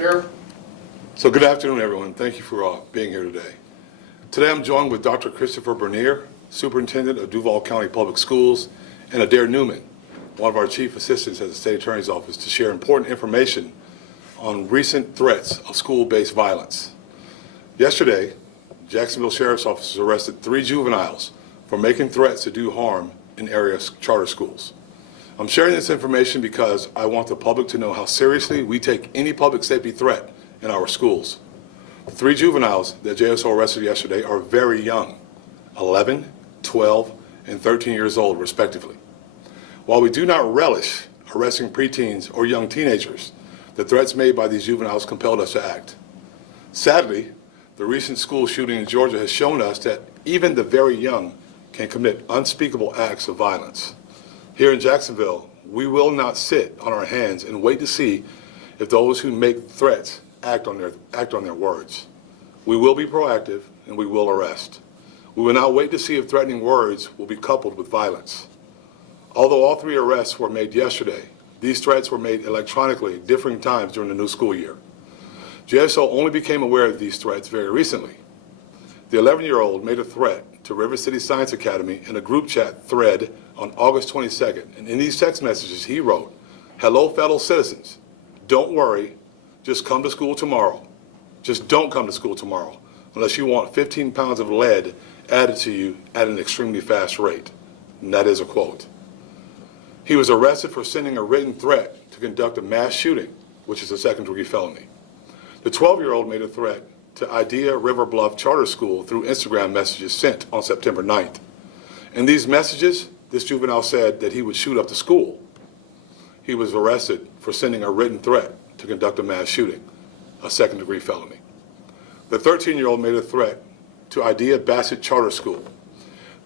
Sheriff. So good afternoon, everyone. Thank you for being here today. Today I'm joined with Dr. Christopher Bernier, Superintendent of Duval County Public Schools, and Adair Newman, one of our Chief Assistants at the State Attorney's Office, to share important information on recent threats of school-based violence. Yesterday, Jacksonville Sheriff's Office arrested 3 juveniles for making threats to do harm in area charter schools. I'm sharing this information because I want the public to know how seriously we take any public safety threat in our schools. The 3 juveniles that JSO arrested yesterday are very young, 11, 12, and 13 years old, respectively. While we do not relish arresting preteens or young teenagers, the threats made by these juveniles compelled us to act. Sadly, the recent school shooting in Georgia has shown us that even the very young can commit unspeakable acts of violence. Here in Jacksonville, we will not sit on our hands and wait to see if those who make threats act on their words. We will be proactive and we will arrest. We will not wait to see if threatening words will be coupled with violence. Although all 3 arrests were made yesterday, these threats were made electronically at differing times during the new school year. JSO only became aware of these threats very recently. The 11-year-old made a threat to River City Science Academy in a group chat thread on August 22nd, and in these text messages he wrote, "Hello fellow citizens, don't worry, just come to school tomorrow. Just don't come to school tomorrow unless you want 15 pounds of lead added to you at an extremely fast rate." And that is a quote. He was arrested for sending a written threat to conduct a mass shooting, which is a second-degree felony. The 12-year-old made a threat to Adair River Bluff Charter School through Instagram messages sent on September 9th. In these messages, this juvenile said that he would shoot up the school. He was arrested for sending a written threat to conduct a mass shooting, a second-degree felony. The 13-year-old made a threat to Adair Bassett Charter School.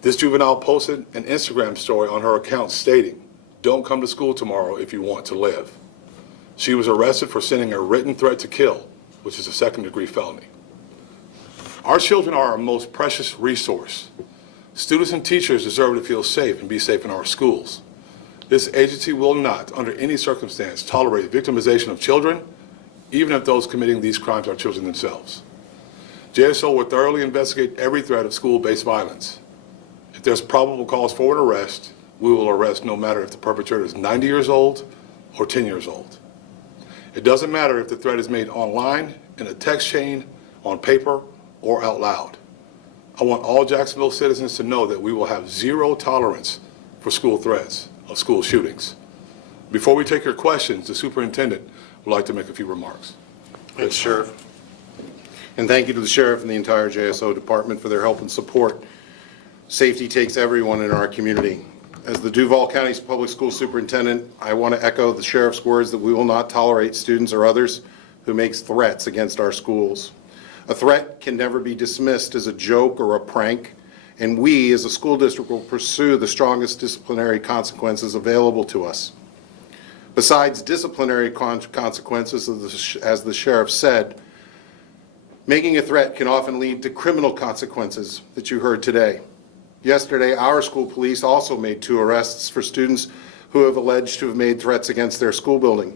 This juvenile posted an Instagram story on her account stating, "Don't come to school tomorrow if you want to live." She was arrested for sending a written threat to kill, which is a second-degree felony. Our children are our most precious resource. Students and teachers deserve to feel safe and be safe in our schools. This agency will not, under any circumstance, tolerate victimization of children, even if those committing these crimes are children themselves. JSO will thoroughly investigate every threat of school-based violence. If there's probable cause for an arrest, we will arrest no matter if the perpetrator is 90 years old or 10 years old. It doesn't matter if the threat is made online, in a text chain, on paper, or out loud. I want all Jacksonville citizens to know that we will have zero tolerance for school threats of school shootings. Before we take your questions, the superintendent would like to make a few remarks. Thanks, Sheriff. And thank you to the Sheriff and the entire JSO department for their help and support. Safety takes everyone in our community. As the Duval County's public school superintendent, I want to echo the Sheriff's words that we will not tolerate students or others who makes threats against our schools. A threat can never be dismissed as a joke or a prank, and we as a school district will pursue the strongest disciplinary consequences available to us. Besides disciplinary consequences, as the Sheriff said, making a threat can often lead to criminal consequences that you heard today. Yesterday, our school police also made 2 arrests for students who have alleged to have made threats against their school building.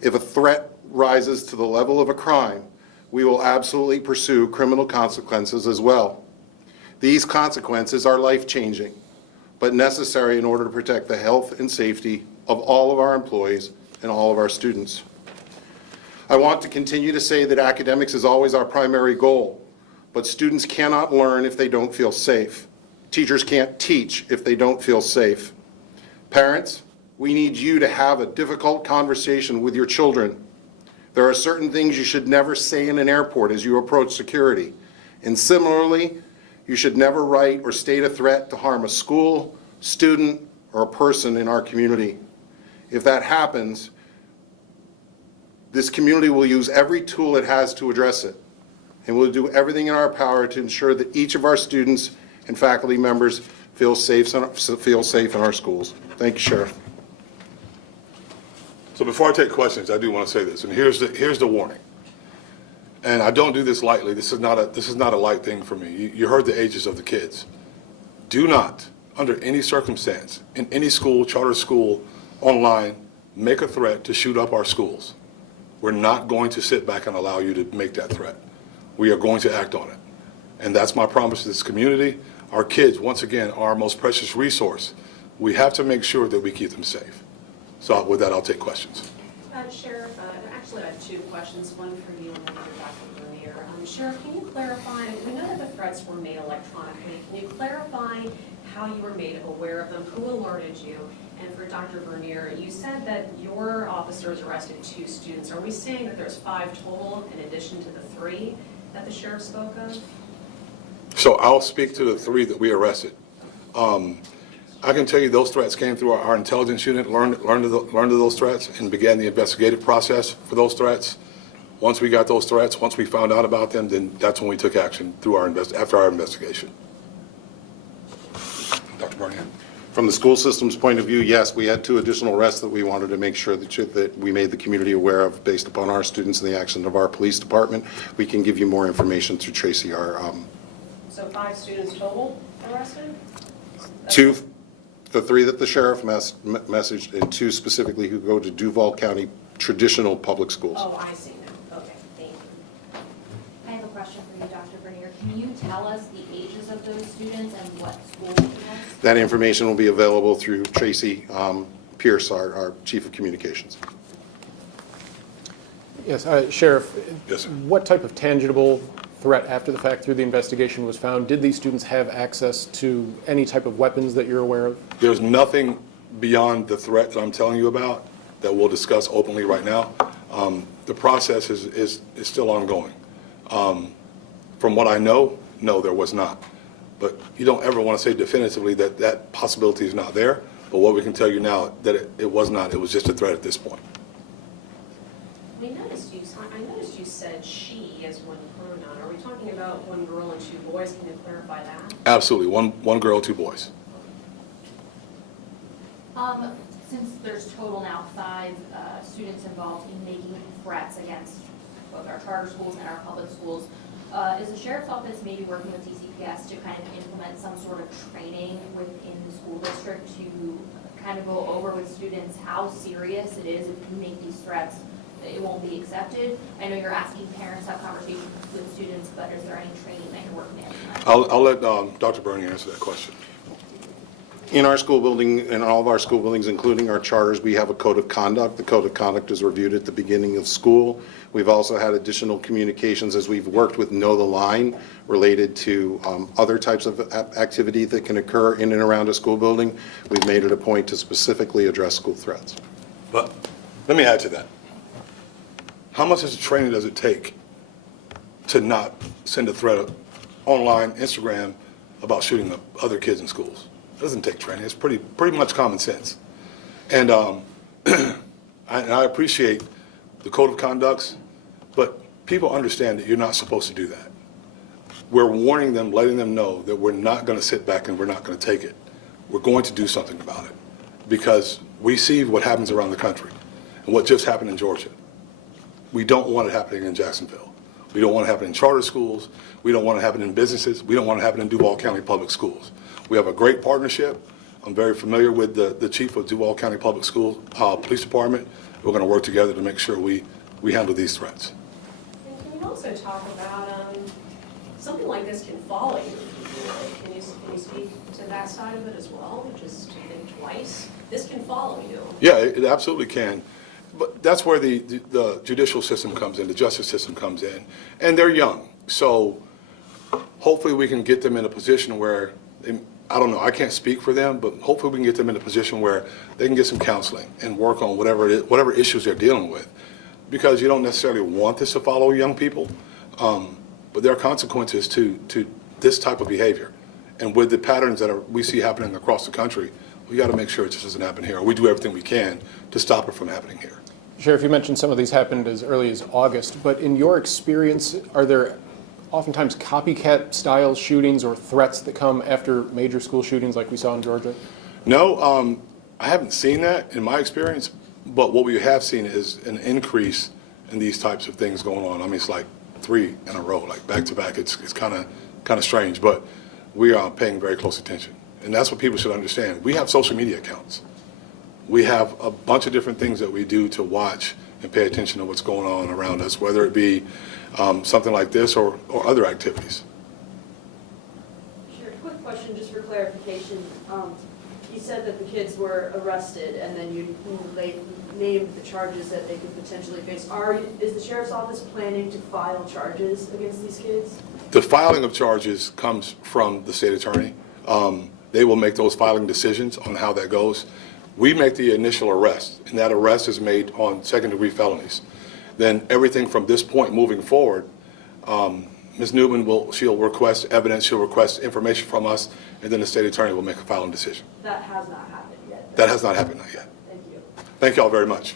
If a threat rises to the level of a crime, we will absolutely pursue criminal consequences as well. These consequences are life-changing, but necessary in order to protect the health and safety of all of our employees and all of our students. I want to continue to say that academics is always our primary goal, but students cannot learn if they don't feel safe. Teachers can't teach if they don't feel safe. Parents, we need you to have a difficult conversation with your children. There are certain things you should never say in an airport as you approach security. And similarly, you should never write or state a threat to harm a school, student, or a person in our community. If that happens, this community will use every tool it has to address it. And we'll do everything in our power to ensure that each of our students and faculty members feel safe in our schools. Thank you, Sheriff. So before I take questions, I do want to say this, and here's the warning. And I don't do this lightly. This is not a light thing for me. You heard the ages of the kids. Do not, under any circumstance, in any school, charter school, online, make a threat to shoot up our schools. We're not going to sit back and allow you to make that threat. We are going to act on it. And that's my promise to this community. Our kids, once again, are our most precious resource. We have to make sure that we keep them safe. So with that, I'll take questions. Sheriff, actually I have two questions, one for you and one for Dr. Bernier. Sheriff, can you clarify, we know that the threats were made electronically. Can you clarify how you were made aware of them, who alerted you? And for Dr. Bernier, you said that your officers arrested 2 students. Are we saying that there's 5 total in addition to the 3 that the sheriff spoke of? So I'll speak to the 3 that we arrested. I can tell you those threats came through our intelligence unit, learned of those threats, and began the investigative process for those threats. Once we got those threats, once we found out about them, then that's when we took action through after our investigation. Dr. Bernier. From the school system's point of view, yes, we had 2 additional arrests that we wanted to make sure that we made the community aware of based upon our students and the action of our police department. We can give you more information through Tracy, our So 5 students total arrested? 2, the 3 that the sheriff messaged, and 2 specifically who go to Duval County traditional public schools. Oh, I see now. Okay, thank you. I have a question for you, Dr. Bernier. Can you tell us the ages of those students and what school it was? That information will be available through Tracy Pierce, our Chief of Communications. Yes, Sheriff, Yes, sir. what type of tangible threat after the fact through the investigation was found? Did these students have access to any type of weapons that you're aware of? There's nothing beyond the threat that I'm telling you about that we'll discuss openly right now. The process is still ongoing. From what I know, no, there was not. But you don't ever want to say definitively that that possibility is not there. But what we can tell you now, that it was not. It was just a threat at this point. I noticed you said she as one pronoun. Are we talking about 1 girl and 2 boys? Can you clarify that? Absolutely. One girl, 2 boys. Since there's total now 5 students involved in making threats against both our charter schools and our public schools, is the sheriff's office maybe working with DCPS to kind of implement some sort of training within the school district to kind of go over with students how serious it is if you make these threats, it won't be accepted? I know you're asking parents to have conversations with students, but is there any training that you're working at? I'll let Dr. Bernier answer that question. In our school building, in all of our school buildings, including our charters, we have a code of conduct. The code of conduct is reviewed at the beginning of school. We've also had additional communications as we've worked with Know the Line related to other types of activity that can occur in and around a school building. We've made it a point to specifically address school threats. But let me add to that. How much training does it take to not send a threat online, Instagram, about shooting up other kids in schools? It doesn't take training. It's pretty much common sense. And I appreciate the code of conducts, but people understand that you're not supposed to do that. We're warning them, letting them know that we're not going to sit back and we're not going to take it. We're going to do something about it because we see what happens around the country and what just happened in Georgia. We don't want it happening in Jacksonville. We don't want it happening in charter schools. We don't want it happening in businesses. We don't want it happening in Duval County Public Schools. We have a great partnership. I'm very familiar with the chief of Duval County Public Schools Police Department. We're going to work together to make sure we handle these threats. And can you also talk about something like this can follow you? Can you speak to that side of it as well? Just to think twice. This can follow you. Yeah, it absolutely can. But that's where the judicial system comes in, the justice system comes in. And they're young. So hopefully we can get them in a position where, I don't know, I can't speak for them, but hopefully we can get them in a position where they can get some counseling and work on whatever issues they're dealing with. Because you don't necessarily want this to follow young people, but there are consequences to this type of behavior. And with the patterns that we see happening across the country, we got to make sure it just doesn't happen here. We do everything we can to stop it from happening here. Sheriff, you mentioned some of these happened as early as August, but in your experience, are there oftentimes copycat style shootings or threats that come after major school shootings like we saw in Georgia? No, I haven't seen that in my experience, but what we have seen is an increase in these types of things going on. I mean, it's like 3 in a row, like back to back. It's kind of strange, but we are paying very close attention. And that's what people should understand. We have social media accounts. We have a bunch of different things that we do to watch and pay attention to what's going on around us, whether it be something like this or other activities. Sure, quick question, just for clarification. You said that the kids were arrested, and then you named the charges that they could potentially face. Is the sheriff's office planning to file charges against these kids? The filing of charges comes from the state attorney. They will make those filing decisions on how that goes. We make the initial arrest, and that arrest is made on second-degree felonies. Then everything from this point moving forward, Ms. Newman she'll request evidence, she'll request information from us, and then the state attorney will make a filing decision. That has not happened yet. That has not happened yet. Thank you. Thank you all very much.